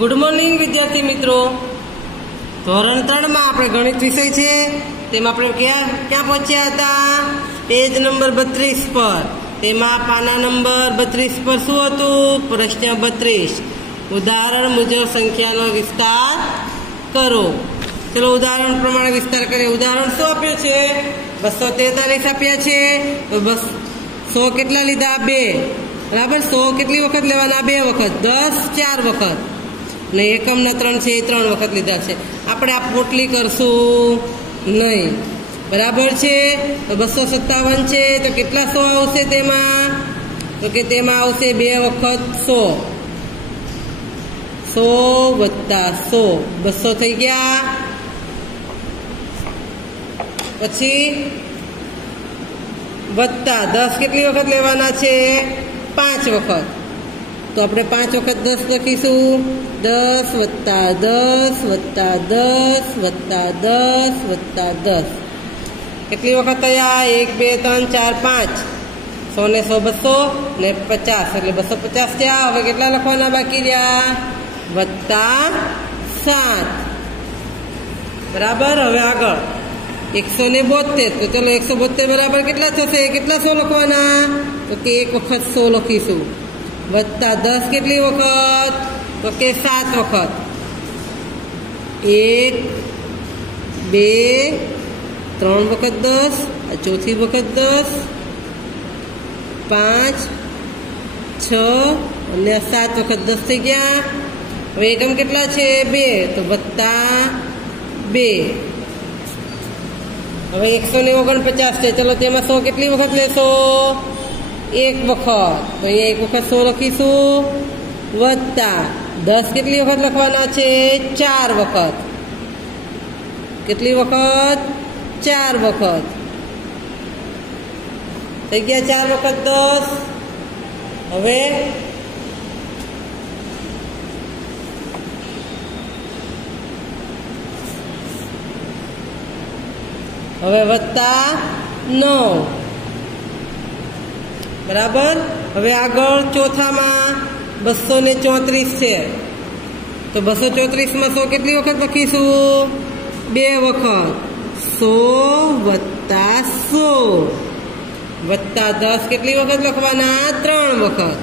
Good morning विद्यार्थी मित्रों। ધોરણ 3 में આપણે ગણિત વિષય છે તેમાં આપણે ક્યાં પહોંચ્યા હતા? પેજ નંબર 32 પર। તેમાં પાના નંબર 32 પર શું હતું? પ્રશ્ન 32 ઉદાહરણ મુજબ સંખ્યાનો વિસ્તાર કરો। ચલો ઉદાહરણ પ્રમાણે વિસ્તાર કરીએ। ઉદાહરણ શું આપ્યું છે? 243 આપ્યા છે તો 100 કેટલા લીધા? 2 बराबर। 100 કેટલી વખત લેવાના? 2 વખત। 10 4 વખત ने एकमना 3 છે 3 વખત લીધા છે। આપણે આ પોટલી કરશું નહીં, બરાબર છે। તો 257 છે તો કેટલા 100 આવશે તેમાં? તો કે તેમાં આવશે 2 વખત 100, 100 વત્તા 100 200 થઈ ગયા। પછી વત્તા 10 કેટલી વખત લેવાના છે? 5 વખત। तो अपने 5 वखत 10 लखीशू। 10 वत्ता 10 वत्ता 10 वत्ता 10 वत्ता 10 કેટલી વખત થયા? 1 2 3 4 5 100 ને 100 200 ને 50 એટલે 250 થયા। હવે કેટલા લખવાના બાકી રહ્યા? વત્તા 7, બરાબર। હવે આગળ 172 તો ચલો 172 બરાબર કેટલા થશે? કેટલા 100 લખવાના? તો કે 1 વખત 100 લખીશું। वत्ता 10 કેટલી વખત? તો કે 7 વખત। 1 2 3 વખત 10, આ ચોથી વખત 10, 5 6 અને 7 વખત 10 થઈ ગયા। હવે એકમ કેટલા છે? 2 તો વત્તા 2। હવે 149 છે। ચલો તેમાં 100 કેટલી વખત લેશો? 1 વખત। તો અહીંયા 1 વખત 100 લખીશું। વત્તા 10 કેટલી વખત લખવાના છે? 4 વખત। કેટલી વખત? 4 વખત થઈ ગયા। 4 વખત 10। હવે વત્તા 9, બરાબર। હવે આગળ ચોથામાં 234 છે તો 234 માં 100 કેટલી વખત લખીશું? 2 વખત। 100 વત્તા 100 વત્તા 10 કેટલી વખત લખવાના? 3 વખત।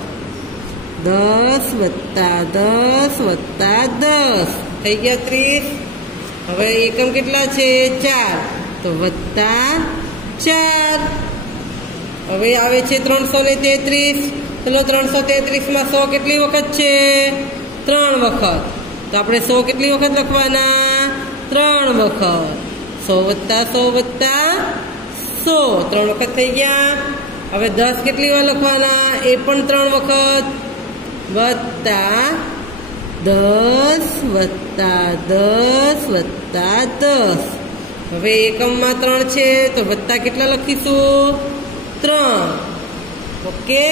10 વત્તા 10 વત્તા 10 થઈ ગયા 30। હવે એકમ કેટલા છે? 4 તો વત્તા 4। હવે આવે છે 333। ચલો 333 માં 100 કેટલી વખત છે? 3 વખત। તો આપણે 100 કેટલી વખત લખવાના? 3 વખત। 100 વત્તા 100 વત્તા 100 3 વખત થઈ ગયા। હવે 10 કેટલી વાર લખવાના? એ પણ 3 વખત। વત્તા 10 વત્તા 10 વત્તા 10। હવે એકમમાં 3 છે તો વત્તા કેટલા લખીશું? 3। ઓકે।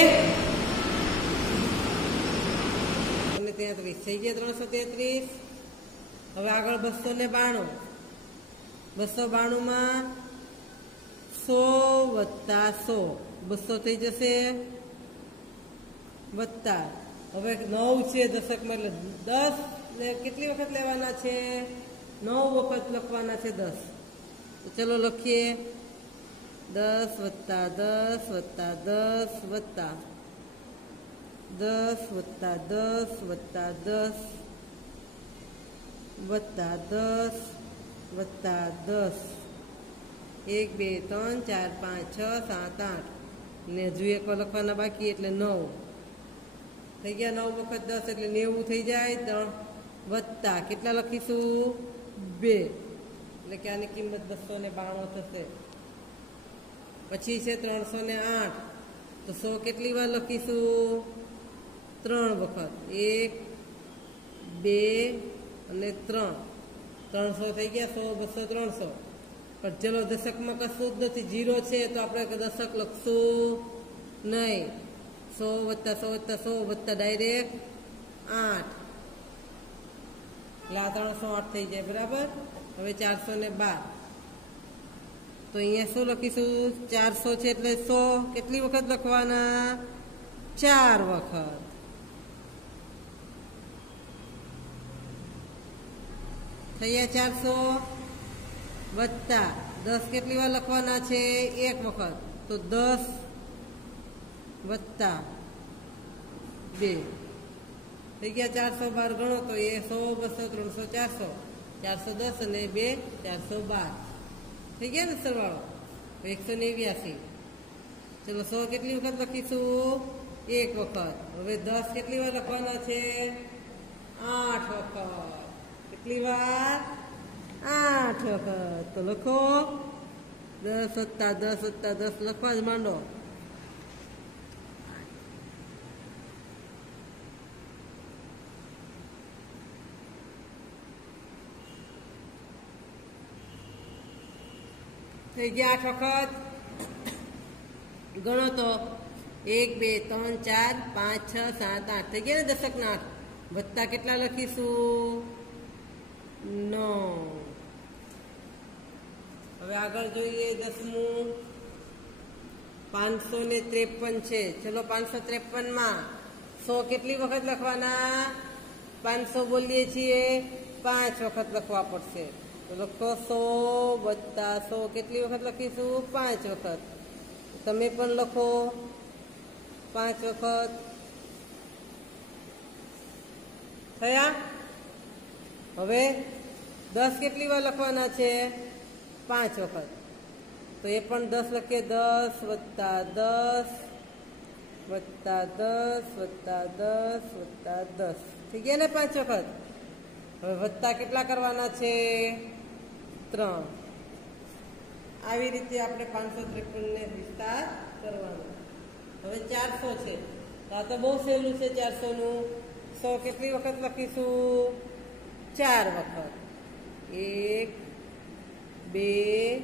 અને 33 થઈ ગયા। 333। હવે આગળ 292। 292 માં 100 વત્તા 100 200 થઈ જશે। વત્તા હવે 9 છે દશકમાં એટલે 10 ને કેટલી વખત લેવાના છે? 9 વખત લખવાના છે 10। તો ચલો લખીએ 10 વત્તા 10 વત્તા 10 વત્તા 10 વત્તા 10 વત્તા 10 વત્તા 10 વત્તા 10 1 2 3 4 5 6 7 8 ને હજુ એક લખવાના બાકી એટલે 9 થઈ ગયા। 9 વખત 10 એટલે 90 થઈ જાય। 3 વત્તા કેટલા લખીશું? 2 એટલે કે આની કિંમત 292 થશે। પછી છે 308 તો 100 કેટલી વાર લખીશું? 3 વખત। 1 2 અને 3 300 થઈ ગયા। 100 200 300। પણ ચલો દશકમાં કશું જ નથી, 0 છે તો આપણે દશક લખશું નહીં। 100 વત્તા 100 વત્તા 100 વત્તા ડાયરેક્ટ 8 એટલે આ 308 થઈ જાય, બરાબર। હવે 412 તો અહીંયા શું લખીશું? 400 છે એટલે 100 કેટલી વખત લખવાના? 4 વખત। થયા 400 વત્તા 10 કેટલી વાર લખવાના છે? એક વખત, તો 10 વત્તા 2 થઈ ગયા 412. ગણો તો એ 100, 200, 300, 400, 410 અને 2 412 થઈ ગયા ને સરવાળો? 189. ચલો 100 કેટલી વખત લખીશું? એક વખત. હવે 10 કેટલી વાર લખવાના છે? 8 વખત. કેટલી વાર? 8 વખત. તો લખો 10 વત્તા 10 વત્તા 10 લખવા જ માંડો. થઈ ગયા 8 વખત. ગણો તો 1, 2, 3, 4, 5, 6, 7, 8 થઈ ગયા ને દશકના 8. વત્તા કેટલા લખીશું? 9. હવે આગળ જોઈએ 10મું. 553 છે. ચલો 553 માં 100 કેટલી વખત લખવાના? 500 બોલીએ છીએ 5 વખત લખવા પડશે. તો લખો 100 વત્તા 100 કેટલી વખત લખીશું? 5 વખત. તમે પણ લખો 5 વખત. થયા? હવે 10 કેટલી વાર લખવાના છે? 5 વખત. તો એ પણ 10 લખીએ. 10 વત્તા 10 વત્તા 10 વત્તા 10 વત્તા 10 થઈ ગયા ને 5 વખત. હવે વત્તા કેટલા કરવાના છે? 3. આવી રીતે આપણે 553 ને વિસ્તાર કરવાનો. હવે 400 છે. તો આ તો બહુ સહેલું છે 400 નું. 100 કેટલી વખત લખીશું? 4 વખત. 1, 2,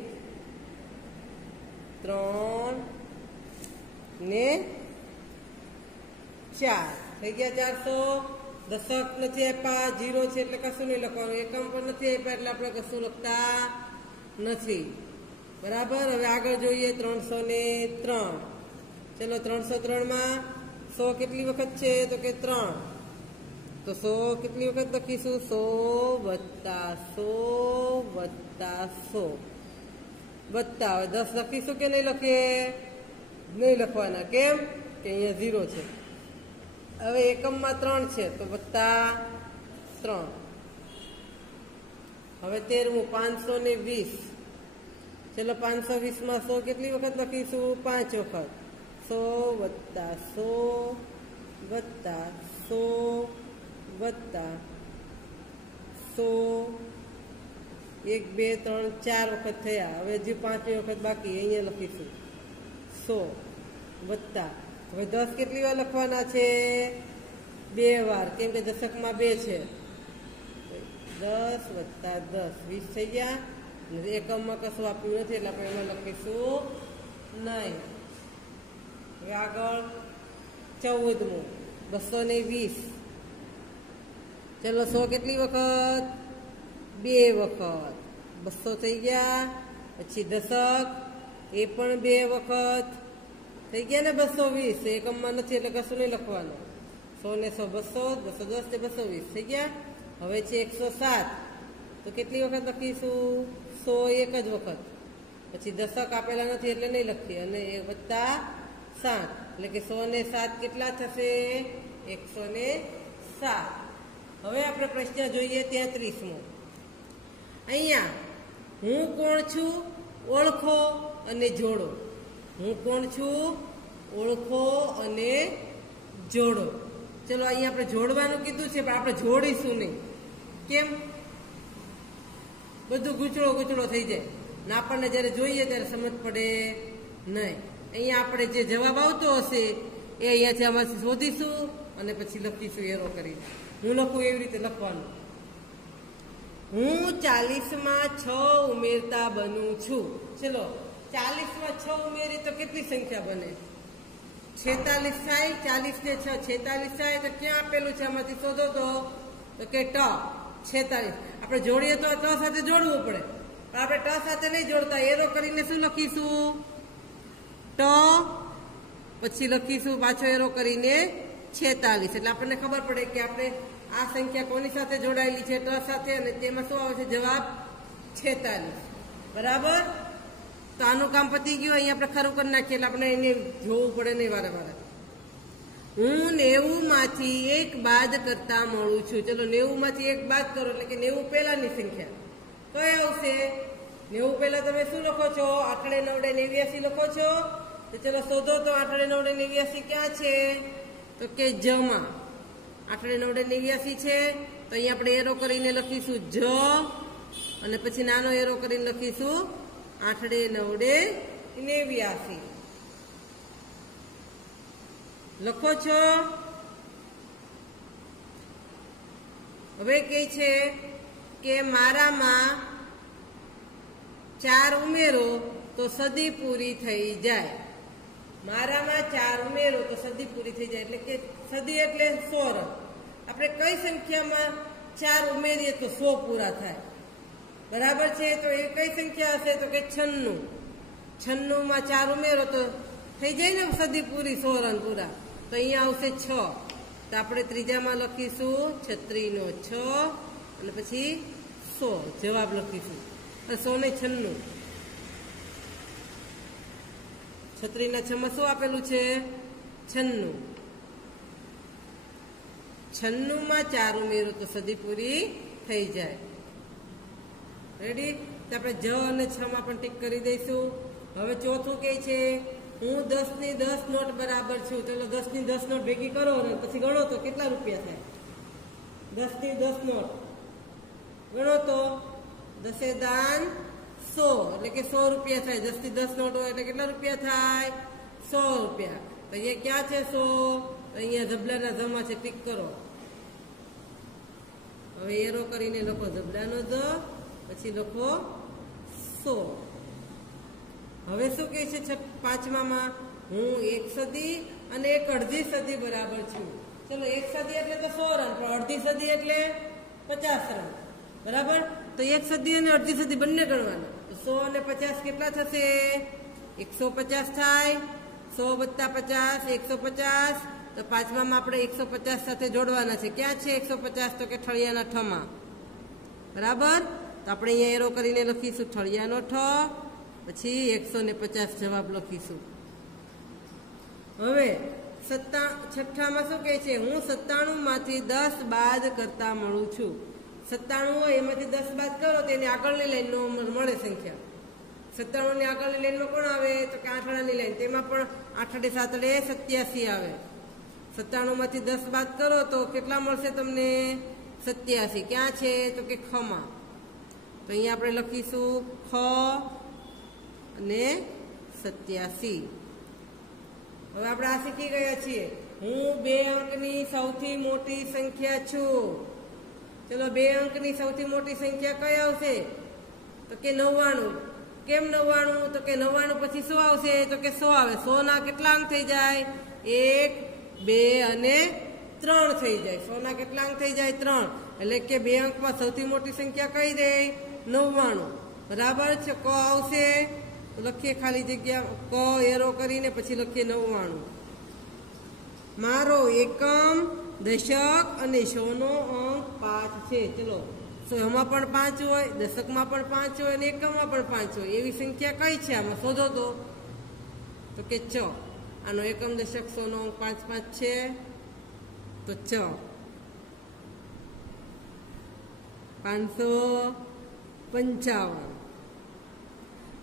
3 ને 4 થઈ ગયા 400. દશક નથી આપ્યા, 0 છે એટલે કશું નહીં લખવાનું. એકમ પણ નથી આપ્યા એટલે આપણે કશું લખતા નથી. બરાબર. હવે આગળ જોઈએ 303. ચલો 303 માં 100 કેટલી વખત છે? તો કે 3. તો 100 કેટલી વખત લખીશું? 100 વત્તા 100 વત્તા 100 વત્તા. હવે 10 લખીશું કે નહીં લખીએ? નહીં લખવાના. કેમ? કે અહીંયા 0 છે. હવે એકમમાં 3 છે તો વત્તા 3. હવે 13મું 520. ચલો 520 માં 100 કેટલી વખત લખીશું? 5 વખત. 100 વત્તા 100 વત્તા 100 વત્તા 100. 1, 2, 3, 4 વખત થયા. હવે હજી 5મી વખત બાકી, અહીંયા લખીશું 100 વત્તા. હવે 10 કેટલી વાર લખવાના છે? 2 વાર. કેમ કે દશકમાં 2 છે. 10 વત્તા 10 20 થઈ ગયા. એકમમાં કશું આપ્યું નથી એટલે આપણે એમાં લખીશું નહીં. હવે આગળ 14મું 220. ચલો 100 કેટલી વખત? 2 વખત. 200 થઈ ગયા. પછી દશક એ પણ 2 વખત થઈ ગયા ને. 220 એકમમાં નથી એટલે કશું નહીં લખવાનું. 100 ને 100 200, 210 ને 220 થઈ ગયા. હવે છે 107. તો કેટલી વખત લખીશું? 100 એક જ વખત. પછી દશક આપેલા નથી એટલે નહીં લખીએ. અને એ વત્તા 7 એટલે કે 100 ને 7 કેટલા થશે? 107. હવે આપણે પ્રશ્ન જોઈએ 33મો. અહીંયા હું કોણ છું? ઓળખો અને જોડો. હું કોણ છું? ઓળખો અને જોડો. ચલો અહીંયા આપણે જોડવાનું કીધું છે પણ આપણે જોડીશું નહીં. કેમ? બધું ગૂંચળો ગૂંચળો થઈ જાય ને આપણને જ્યારે જોઈએ ત્યારે સમજ પડે નહીં. અહીંયા આપણે જે જવાબ આવતો હશે એ અહીંયાથી આમાંથી શોધીશું અને પછી લખીશું એરો કરી. હું લખું એવી રીતે લખવાનું. હું 40માં 6 ઉમેરતા બનું છું. ચલો 40માં 6 ઉમેરી તો કેટલી સંખ્યા બને? 46 થાય. 40 ને 6 46 થાય. તો ક્યાં આપેલું છે આમાંથી શોધો તો કે ટ 46. આપણે જોડીએ તો ટ સાથે જોડવું પડે પણ આપણે ટ સાથે નહીં જોડતા. એરો કરીને શું લખીશું? ટ પછી લખીશું પાછો એરો કરીને 46. એટલે આપણને ખબર પડે કે આપણે આ સંખ્યા કોની સાથે જોડાયેલી છે? ટ સાથે, અને તેમાં શું આવે છે? જવાબ 46. બરાબર. તો આનું કામ પતી ગયું. અહીંયા આપણે ખરું કરી નાખીએ એટલે આપણે એને જોવું પડે નહીં વારે વારે. હું 90 માંથી 1 બાદ કરતા મળું છું. ચલો 90 માંથી 1 બાદ કરો એટલે કે 90 પહેલાની સંખ્યા કઈ આવશે? 90 પહેલા તમે શું લખો છો? 8 9 89 લખો છો. તો ચલો શોધો તો 8 9 89 ક્યાં છે? તો કે જમાં 8 9 89 છે. તો અહીંયા આપણે એરો કરીને લખીશું જ, અને પછી નાનો એરો કરીને લખીશું 8 9 89. લખો છો. હવે કે છે કે મારામાં 4 ઉમેરો તો સદી પૂરી થઈ જાય. મારામાં 4 ઉમેરો તો સદી પૂરી થઈ જાય. એટલે કે સદી એટલે 100. આપણે કઈ સંખ્યામાં 4 ઉમેરીએ તો 100 પૂરા થાય? બરાબર છે. તો એ કઈ સંખ્યા હશે? તો કે 96. 96 માં 4 ઉમેરો તો થઈ જાય ને સદી પૂરી, 100 રન પૂરા. તો અહીંયા આવશે 6. તો આપણે ત્રીજામાં લખીશું 36 નો 6 અને પછી 100 જવાબ લખીશું. 100 ને 96. 36 ના 6 માં શું આપેલું છે? 96. 96 માં 4 ઉમેરો તો સદી પૂરી થઈ જાય. રેડી. તો આપણે જ અને 6 માં પણ ટીક કરી દઈશું. હવે ચોથું કે છે હું 10 ની 10 નોટ બરાબર છું. ચલો 10 ની 10 નોટ ભેગી કરો અને પછી ગણો તો કેટલા રૂપિયા થાય? 10 ની 10 નોટ ગણો તો 10 દાન 100 એટલે કે 100 રૂપિયા થાય. 10 ની 10 નોટ હોય એટલે કેટલા રૂપિયા થાય? 100 રૂપિયા. તો અહીંયા ક્યાં છે 100? તો અહીંયા ઝબલાના જમા છે, ટીક કરો. હવે એરો કરીને લખો ઝબલાનો જ, પછી લખો 100. હવે શું કહે છે પાંચમામાં? હું 1 સદી અને 1 અડધી સદી બરાબર છું. ચલો 1 સદી એટલે તો 100 રન, પણ અડધી સદી એટલે 50 રન. બરાબર. તો 1 સદી અને અડધી સદી બંને ગણવાના. તો 100 અને 50 કેટલા થશે? 150 થાય. 100 વત્તા 50 150. તો પાંચમામાં આપણે 150 સાથે જોડવાના છે. ક્યાં છે 150? તો કે ઠળિયાના ઠમાં. બરાબર. તો આપણે અહીંયા એરો કરીને લખીશું ઠળિયાનો ઠ, પછી 150 જવાબ લખીશું. હવે છઠ્ઠામાં શું કહે છે? હું 97 માંથી 10 બાદ કરતા મળું છું. 97 હોય એમાંથી 10 બાદ કરો તો એની આગળની લાઈનનો મળે સંખ્યા. 97 ની આગળની લાઈનમાં કોણ આવે? તો કે આઠડાની લાઈન. તેમાં પણ 8 7 87 આવે. 97 માંથી 10 બાદ કરો તો કેટલા મળશે તમને? 87. ક્યાં છે? તો કે ખમાં. તો અહીંયા આપણે લખીશું ખ અને 87. હવે આપણે આ શીખી ગયા છીએ. હું 2 અંકની સૌથી મોટી સંખ્યા છું. ચલો 2 અંકની સૌથી મોટી સંખ્યા કઈ આવશે? તો કે 99. કેમ 99? તો કે 99 પછી શું આવશે? તો કે 100 આવે. 100 ના કેટલા અંક થઈ જાય? 1 2 અને 3 થઈ જાય. 100 ના કેટલા અંક થઈ જાય? 3. એટલે કે 2 અંકમાં સૌથી મોટી સંખ્યા કઈ રહે? 99. બરાબર છે. ક આવશે તો લખીએ ખાલી જગ્યા ક એરો કરીને પછી લખીએ 99. મારો એકમ, દશક અને 100 નો અંક 5 છે. ચલો 100 માં પણ 5 હોય, દશકમાં પણ 5 હોય અને એકમમાં પણ 5 હોય એવી સંખ્યા કઈ છે? આમાં શોધો તો કે 6. આનો એકમ, દશક, 100 નો અંક 5 5 છે. તો 6 555.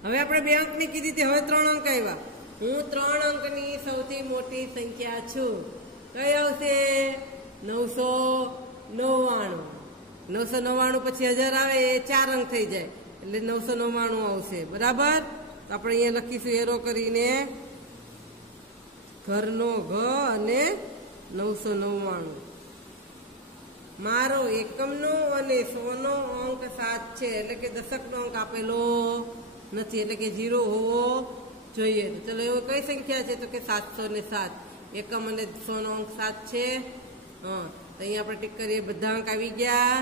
હવે આપણે 2 અંકની કીધી હતી, હવે 3 અંક આવ્યા. હું 3 અંકની સૌથી મોટી સંખ્યા છું. કઈ આવશે? 999. 999 પછી 1000 આવે એ 4 અંક થઈ જાય એટલે 999 આવશે. બરાબર. તો આપણે અહીંયા લખીશું એરો કરીને ઘરનો ઘ અને 999. મારો એકમનો અને 100 નો અંક 7 છે. એટલે કે દશકનો અંક આપેલો નથી, એટલે કે 0 હોવો જોઈએ. ચલો એવો કઈ સંખ્યા છે? તો કે 707. એકમ અને 100 નો અંક 7 છે. હા, તો અહીંયા આપણે ટીક કરીએ. બધા અંક આવી ગયા.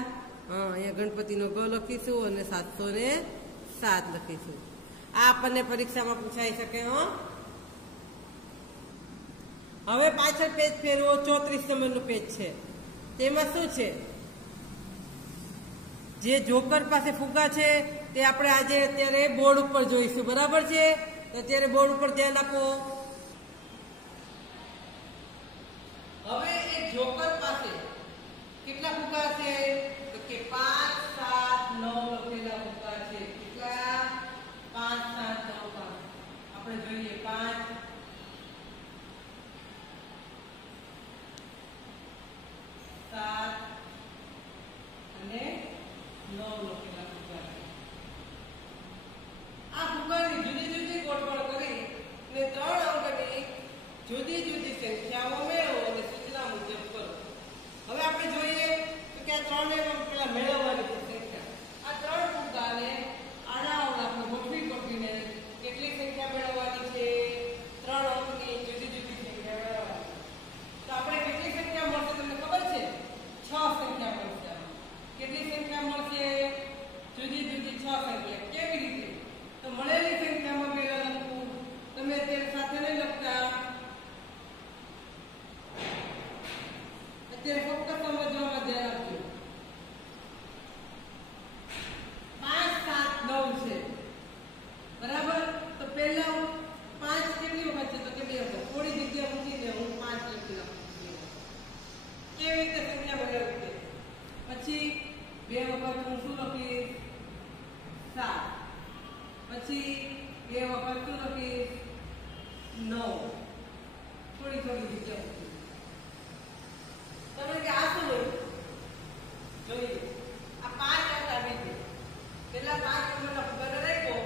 હા, અહીંયા ગણપતિનો ગ લખીશું અને 707 લખીશું. આ આપણને પરીક્ષામાં પૂછાઈ શકે. હવે પાછળ પેજ ફેરવો. 34 નંબરનું પેજ છે. તેમાં શું છે? જે જોકર પાસે ફુગ્ગા છે તે આપણે આજે અત્યારે બોર્ડ ઉપર જોઈશું, બરાબર છે? તો અત્યારે બોર્ડ ઉપર ધ્યાન આપો. હવે એ જોકર પાસે કેટલા ફુગ્ગા છે? તો કે 5, 7, 9 લખેલા ફુગ્ગા છે. કેટલા? 5, 7, 9. આપણે જોઈએ 5, 7 અને 9 લખેલા ફુગ્ગા છે. આ ફુગ્ગાની જુદી જુદી ગોઠવણ કરી ને 3 અંકની જુદી જુદી સંખ્યાઓ મેળવો અને સૂચના મુજબ કરો. હવે આપણે જોઈએ કે આ 3 ને પેલા મેળવવાની સંખ્યા. આ 3 ફુગ્ગાને આડા-અવળા આપણે ગોઠવીને કેટલી સંખ્યા મેળવવાની છે? 3 અંકની જુદી જુદી સંખ્યા મેળવવાની. તો આપણે કેટલી સંખ્યા મળશે તમને ખબર છે? 6 સંખ્યા મળશે. કેટલી સંખ્યા મળશે? જુદી જુદી 6 સંખ્યા. કેવી રીતે? તો મળેલી સંખ્યામાં પહેલા લખવું. તમે અત્યારે સાથે નહીં લખતા, અત્યારે ફક્ત સમજવામાં ધ્યાન આપજો. 5, 7, 9 છે, બરાબર? તો પહેલા 5 કેટલી વખત છે? તો કે 2 વખત. થોડી જગ્યા મૂકીને હું 5 લખી નાખું. કેવી રીતે સંખ્યા બનાવવી? પછી 2 વખત હું શું લખીશ? 7. પછી 2 વખત શું લખીશ? 9. થોડી થોડી જગ્યા મૂકીશ. તમે કે આ શું જોઈએ? આ 5 અંક આવી છે. પેલા 5 અંકના ફુગ્ગા રાખ્યો,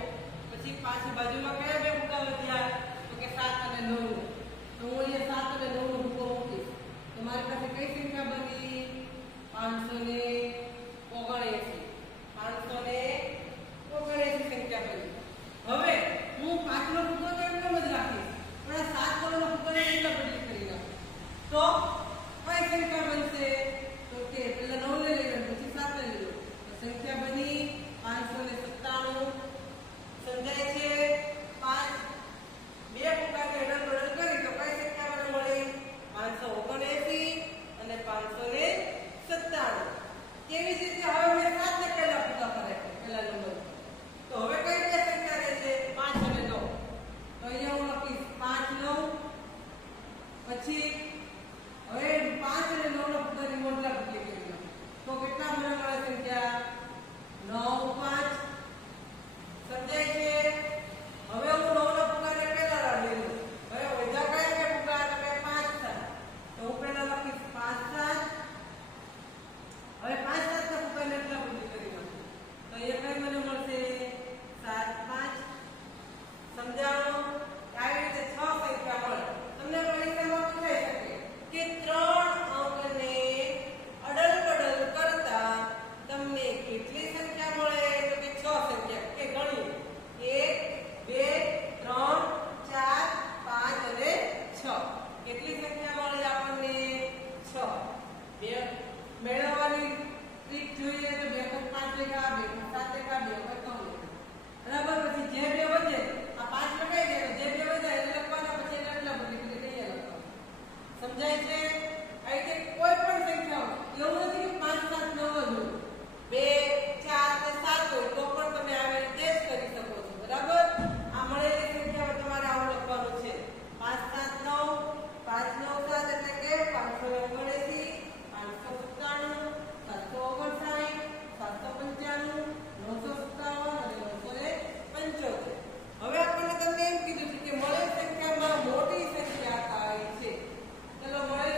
પછી પાછી બાજુમાં કયા 2 ફુગ્ગા વધ્યા? તો કે 7 અને 9. તો હું અહીંયા 7 અને 9 નો ફુગ્ગો મૂકીશ. તો મારી પાસે કઈ સંખ્યા બની? 579. 579 સંખ્યા બની. હવે હું 5 નો ફુગ્ગો તો એમ જ રાખીશ, પણ આ 7 નો ફુગ્ગો કેટલા બદલી કરી નાખું. તો કઈ સંખ્યા બનશે? તો કે પેલા 9 ને લઈ લો, પછી 7 ને લઈ લો. તો સંખ્યા બની 597. સમજાય છે? 5 2 ફુગ્ગાને અદલ-બદલ કરી તો કઈ સંખ્યા મને મળી? 579 અને 597. કેવી રીતે? હવે મેં 7 ને પહેલા ફુગ્ગા પર રાખ્યા, પહેલા નંબર. તો હવે કઈ બે સંખ્યા રહે છે? 5 અને 9. તો અહીંયા હું લખીશ 5, 9. પછી હવે 5 અને 9 નો ફુગ્ગાની મોટા બદલી કરી નાખો. તો કેટલા મને મળે સંખ્યા? 9, 5. સમજાય છે? હવે હું 9 નો ફુગ્ગાને પહેલા રાખી દઉં. હવે વધ્યા કયા બે ફુગ્ગા? તો કે 5, 7. તો હું પહેલા લખીશ 5, 7. હવે 5, 7 ના ફુગ્ગાને એટલા બદલી કરી નાખો. તો અહીંયા કઈ મને મળશે? 7, 5. સમજાણો? આવી રીતે 6 સંખ્યા મળે. તમને પરીક્ષામાં પૂછાઈ શકે કે 3 અંકને અદલ-બદલ કરતા તમને કેટલી સંખ્યા મળે? તો કે 6 સંખ્યા. કે ગણી 1, 2, 3, 4, 5 અને 6. કેટલી સંખ્યા મળી આપણને? 6. બે મેળવવાની ટ્રીક જોઈએ તો 2 વખત 5 લખ્યા, 2 વખત 7 લખ્યા, 2 વખત 9 લખ્યા, બરાબર? પછી જે 2 વધે, આ 5 લખાઈ ગયા, જે 2 વધે એટલે લખવાના, પછી એટલા બધી કરીને અહીંયા લખવાનું. સમજાય છે? આ રીતે કોઈ પણ સંખ્યા એવું નથી કે 5, 7, 9 જ હોય, 2, 4 અને 7 હોય તો પણ તમે આવી રીતે જ કરી શકો છો, બરાબર? આ મળેલી સંખ્યામાં તમારે આવું લખવાનું છે. 5, 7, 9. 5, 9, 7 એટલે કે 579, 597, 759, 795, 957 અને 975. હવે આપણને તમને એમ કીધું છે કે મળેલ સંખ્યામાં મોટી સંખ્યા કઈ છે? ચલો મળેલ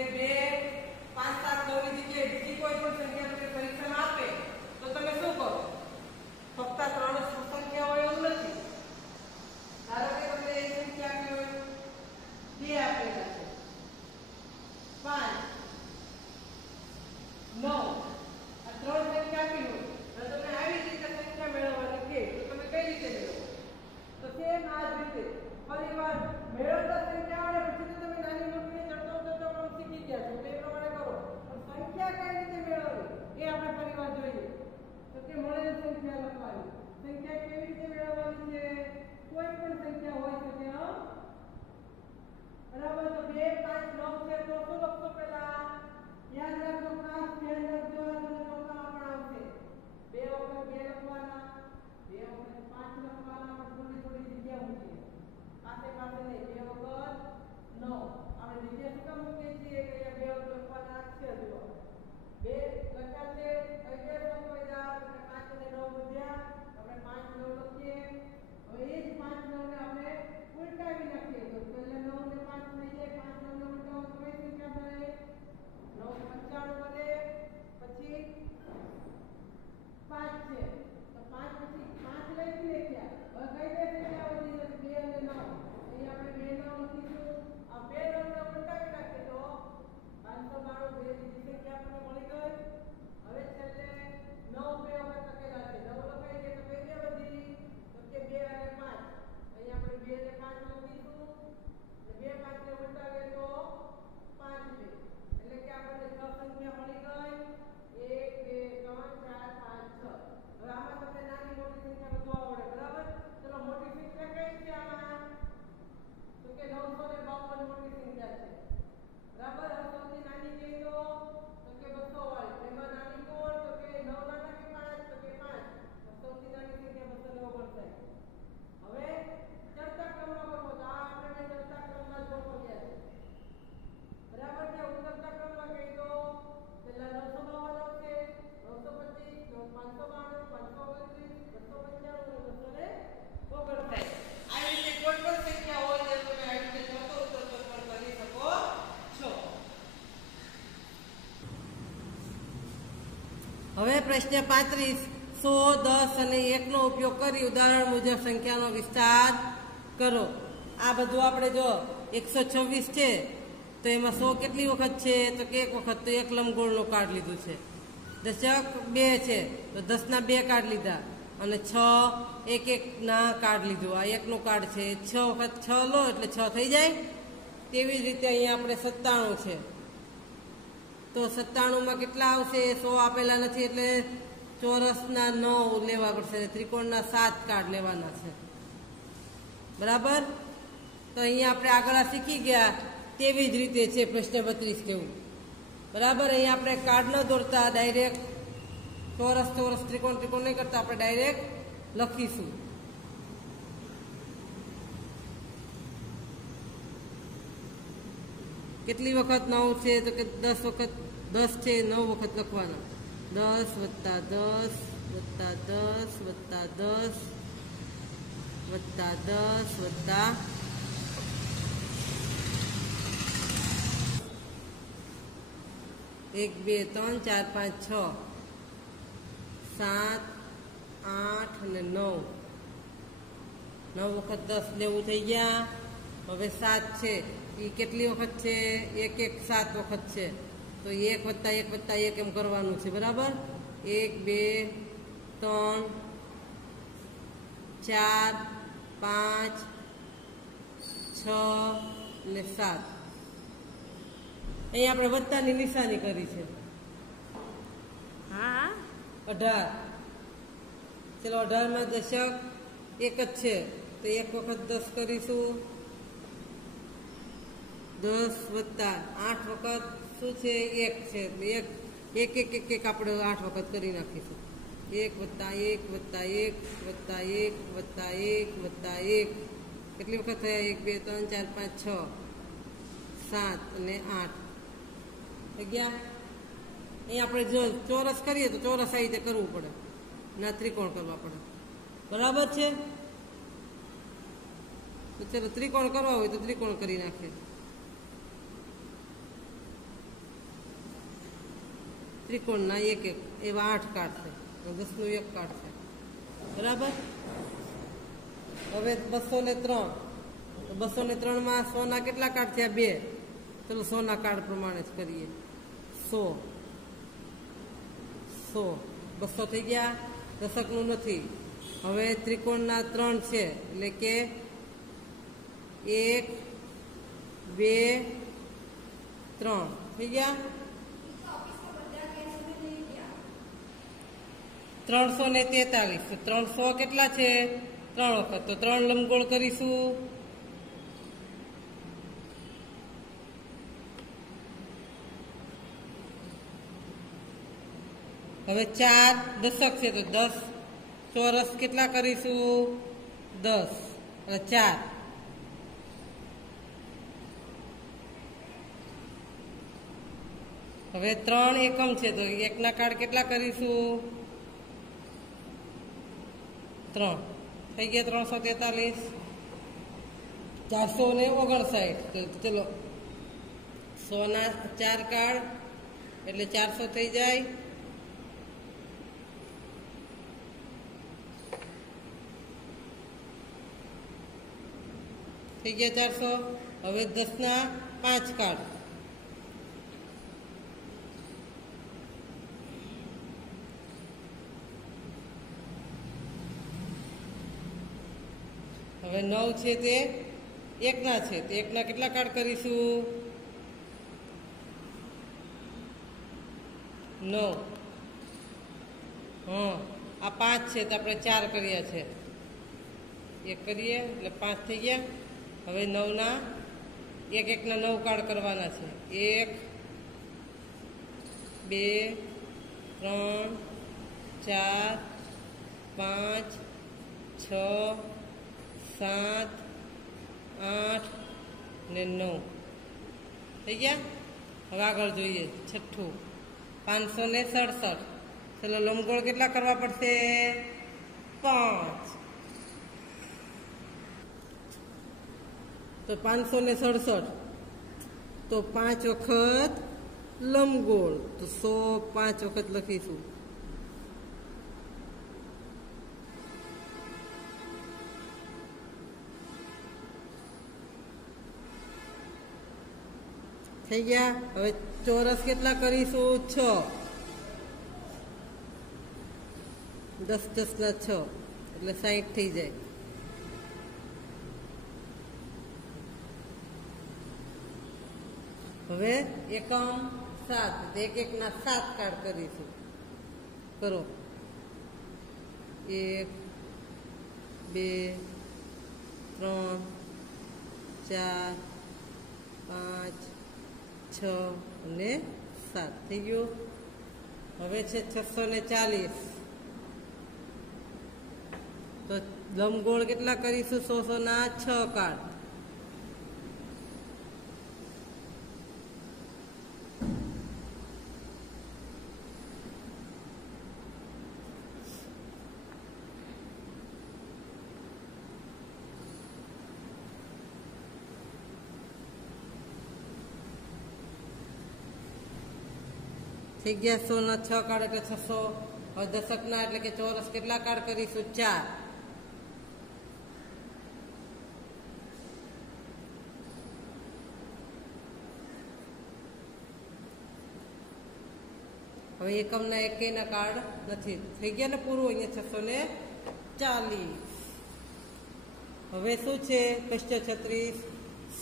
કે 2 5 7 9 ની જગ્યાએ બીજી કોઈ પણ સંખ્યા તમને પરીક્ષામાં આપે તો તમે શું કરો? ફક્ત 3 સંખ્યા હોય એવું નથી. ધારો કે તમને એક સંખ્યા આપી હોય 2 આપેલા છે 5 9 આ 3 સંખ્યા આપી હોય તો તમે આવી રીતે સંખ્યા મેળવવાની કે તો તમે કઈ રીતે મેળવો? તો સેમ આ જ રીતે ફરીવાર મેળવતા સંખ્યા આવે પછી તો તમે નાની મોટી ચડતો પણ શીખી ગયા છો એટલે એ પ્રમાણે કરો. પણ સંખ્યા કઈ રીતે મેળવવી એ આપણે ફરીવાર જોઈએ. તો કે મળેલ સંખ્યા લખવાની. સંખ્યા કેવી રીતે મેળવવાની છે? કોઈ પણ સંખ્યા હોઈ શકે બરાબર. તો 2 5 9 છે તો શું લખશો? પહેલા યાદ રાખજો, ખાસ ધ્યાન રાખજો, આ તમને નોટમાં પણ આવશે. 2 વખત 2 લખવાના, 2 વખત 5 લખવાના, પણ થોડી થોડી જગ્યા મૂકીએ. પાસે પાસે નહીં, 2 વખત 9. આપણે જગ્યા શું કામ મૂકીએ છીએ કે અહીંયા 2 વખત લખવાના છે. જુઓ 2 લખ્યા છે, કઈ 2 કોઈ દા 5 અને 9 વધ્યા, આપણે 5 9 લખીએ. હવે એ જ 5 9 ને આપણે ઉલટાવી નાખીએ તો પહેલા 9 ને 5 થઈ જાય. 5 9 ને ઉલટાવો તો કઈ સંખ્યા બને? 9 95 બને. પછી 5 છે તો 5 પછી 5 લખી લેખ્યા. હવે કઈ બે સંખ્યા વધી જશે? 2 અને 9. અહીં આપણે 2 9 લખીશું. આ 2 9 ને ઉલટાવી નાખીએ તો 592 બે બીજી સંખ્યા આપણને મળી ગઈ. હવે છેલ્લે 9 બે વખત લખેલા છે. 9 લખાઈ ગયા તો કઈ બે વધી? તો કે 2 અને 5. અહીં આપણે 2 અને 5 લખીશું. 2 5 ને ઉલટાવીએ તો 5 2. એટલે કે આપણને 6 સંખ્યા મળી ગઈ. 1 2 3 4 5 6. હવે આમાં તમને નાની મોટી સંખ્યા બધું આવડે બરાબર. ચલો મોટી સંખ્યા કઈ છે આમાં? તો કે 952 મોટી સંખ્યા છે બરાબર. હવે સૌથી નાની કઈ તો કે 200 વાળી. એમાં નાની કોણ? તો કે 9 નાના કે 5? તો કે 5. સૌથી નાની સંખ્યા 249 થાય. હવે ચડતા ક્રમમાં ગોઠવો તો આ આપણે ચડતા ક્રમમાં જ ગોઠવ્યા છે બરાબર છે. ઉતરતા ક્રમમાં કઈ તો પહેલા 952 આવશે, 925 592 529 295 અને 249. આવી રીતે કોઈ પણ સંખ્યા હોય તો તમે આવી રીતે ચડતો ઉતરતો પણ કરી શકો છો. હવે પ્રશ્ન 35 100 10 અને 1 નો ઉપયોગ કરી ઉદાહરણ મુજબ સંખ્યાનો વિસ્તાર કરો. આ બધું આપણે જો 126 છે તો એમાં 100 કેટલી વખત છે? તો કે 1 વખત. તો 1 લંબગોળનો કાર્ડ લીધું છે. દશક 2 છે તો 10 ના 2 કાર્ડ લીધા અને 6 1 1 ના કાર્ડ લીધું. આ 1 નું કાર્ડ છે. 6 વખત 6 લો એટલે 6 થઈ જાય. તેવી જ રીતે અહીંયા આપણે 97 છે તો 97 માં કેટલા આવશે? 100 આપેલા નથી એટલે ચોરસના 9 લેવા પડશે, ત્રિકોણના 7 કાર્ડ લેવાના છે બરાબર. તો અહીંયા આપણે આગળ શીખી ગયા તેવી જ રીતે છે પ્રશ્ન 32 જેવું બરાબર. અહીંયા આપણે કાર્ડ ન દોરતા ડાયરેક્ટ ચોરસ ચોરસ ત્રિકોણ ત્રિકોણ નહીં કરતા, આપણે ડાયરેક્ટ લખીશું. કેટલી વખત 9 છે? તો કે 10 વખત 10 છે, 9 વખત લખવાના. 10 વત્તા 10 વત્તા 10 વત્તા 10 વત્તા 10 વત્તા 1 2 3 4 5 6 7 8 અને 9. 9 વખત 10 લેવું થઈ ગયા. હવે 7 છે એ કેટલી વખત છે? 1 1 7 વખત છે તો 1 વત્તા 1 વત્તા 1 એમ કરવાનું છે બરાબર. 1 2 3 4 5 6 અને 7. અહીં આપણે વત્તાની નિશાની કરી છે. હા 18. ચલો 18 માં દશક 1 જ છે તો 1 વખત 10 કરીશું. 10 વત્તા 8 વખત શું છે? 1 છે. 1 1 1 1 આપણે 8 વખત કરી નાખીશું. 1 વત્તા 1 વત્તા 1 વત્તા 1 વત્તા 1 વત્તા 1 કેટલી વખત થયા? 1 2 3 4 5 6 7 અને 8 થઈ ગયા. અહીં આપણે જો ચોરસ કરીએ તો ચોરસ આ રીતે કરવું પડે, ના ત્રિકોણ કરવા પડે બરાબર છે. તો ચલો ત્રિકોણ કરવા હોય તો ત્રિકોણ કરી નાખીએ. ત્રિકોણના એક એક એવા 8 કાઢશે, 10નું 1 કાઢશે, બરાબર. હવે 203, તો 203 માં 100 ના કેટલા કાર્ડ થયા? 2. ચલો 100 ના કાર્ડ પ્રમાણે જ કરીએ. 100 200 થઈ ગયા, દશકનું નથી. હવે ત્રિકોણના 3 છે એટલે કે 1 2 3 થઈ ગયા. 343. 300 કેટલા છે? 3 વખત, તો 3 લંબગોળ કરીશું. હવે 4 દશક છે તો 10 ચોરસ કેટલા કરીશું? 10 અને 4. હવે 3 એકમ છે તો 1 ના કાર્ડ કેટલા કરીશું? 3 થઈ ગયા. 343. 459. તો ચલો 100 ના 4 કાર્ડ એટલે 400 થઈ જાય. થઈ ગયા 400. હવે 10 ના 5 કાર્ડ, હવે 9 છે તે 1 ના છે, તો 1 ના કેટલા કાર્ડ કરીશું? 9. આ 5 છે તો આપણે 4 કર્યા છે, 1 કરીએ એટલે 5 થઈ ગયા. હવે 9 ના 1 ના 9 કાર્ડ કરવાના છે. 1 2 3 4 5 6 7 8 ને 9 થઈ ગયા. હવે આગળ જોઈએ 6. 567. ચલો લંબગોળ કેટલા કરવા પડશે? 5. તો 567, તો 5 વખત લંબગોળ, તો 105 વખત લખીશું. થઈ ગયા. હવે ચોરસ કેટલા કરીશું? 6. 10 10 ના 6 એટલે 60 થઈ જાય. હવે એકમ 7, 1 ના 7 કાર્ડ કરીશું. કરો 1 2 3 4 5 6 અને 7 થઈ ગયું. હવે છે 640. તો લંબગોળ કેટલા કરીશું? 100 ના 6 કાર્ડ. થઈ ગયા. 100 ના 6 કાર્ડ એટલે 600. હવે દશકના એટલે કે ચોરસ કેટલા કાર્ડ કરીશું? 4. હવે એકમના એકેયના કાર્ડ નથી. થઈ ગયા ને પૂરું. અહીંયા 640. હવે શું છે? 536.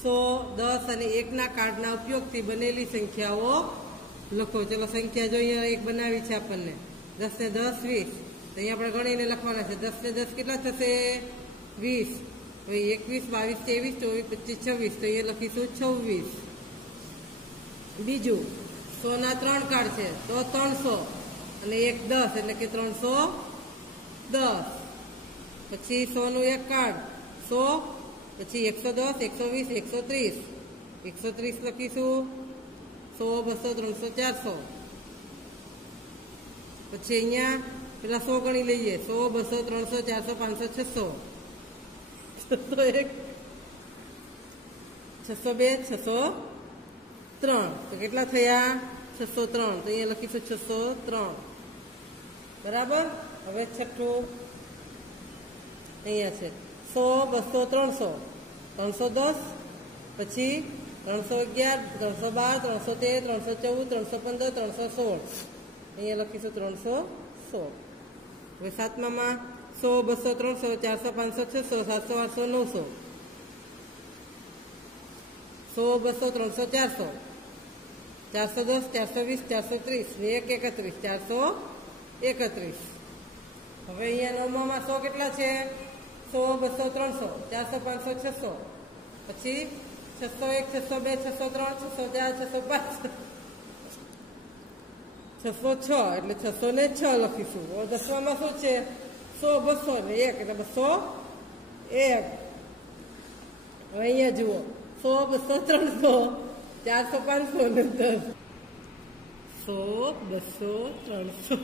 100, 10 અને 1 ના કાર્ડના ઉપયોગથી બનેલી સંખ્યાઓ લખો. ચલો સંખ્યા જો અહીંયા એક બનાવી છે આપણને. 10 ને 10 20. તો અહીંયા આપણે ગણીને લખવાના છે. 10 ને 10 કેટલા થશે? 20. હવે 21 22 23 24 25 26. તો અહીંયા લખીશું 26. બીજું 100 ના 3 કાર્ડ છે તો 300 અને 1 10 એટલે કે 310. પછી 100 નું 1 કાર્ડ 100, પછી 110 120 130. 130 લખીશું. 100 200 300 400. પછી અહીંયા પેલા 100 ગણી લઈએ. 100 200 300 400 500 600 601 602 603. તો કેટલા થયા? 603 તો અહીંયા લખીશું 603 બરાબર। હવે છઠ્ઠું અહીંયા છે 100 200 300 310 પછી 311 312 313 314 315 316 અહીંયા લખીશું 316। હવે સાતમામાં 100 200 300 400 500 600 700 800 900 100 200 300 400 410 420 430 1 31 431। હવે અહીંયા નવમામાં 100 કેટલા છે 100 200 300 400 500 600 પછી 601 602 603 604 605 606 એટલે 606 લખીશું। દસમામાં શું છે 100 200 ને 1 એટલે 201। હવે અહીંયા જુઓ 100 200 300 400 500 ને 10 100 200 300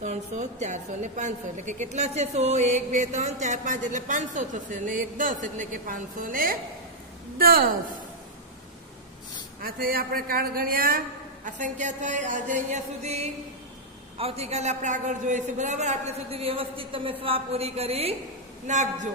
400 ને 500 એટલે કે કેટલા છે 100 1 2 3 4 5 એટલે 500 થશે ને 1 10 એટલે કે 510। આ થઈ આપણે કાળ ગણ્યા, આ સંખ્યા થઈ આજે અહીંયા સુધી। આવતીકાલે આપણે આગળ જોઈશું બરાબર। આટલે સુધી વ્યવસ્થિત તમે સ્વા પૂરી કરી નાખજો।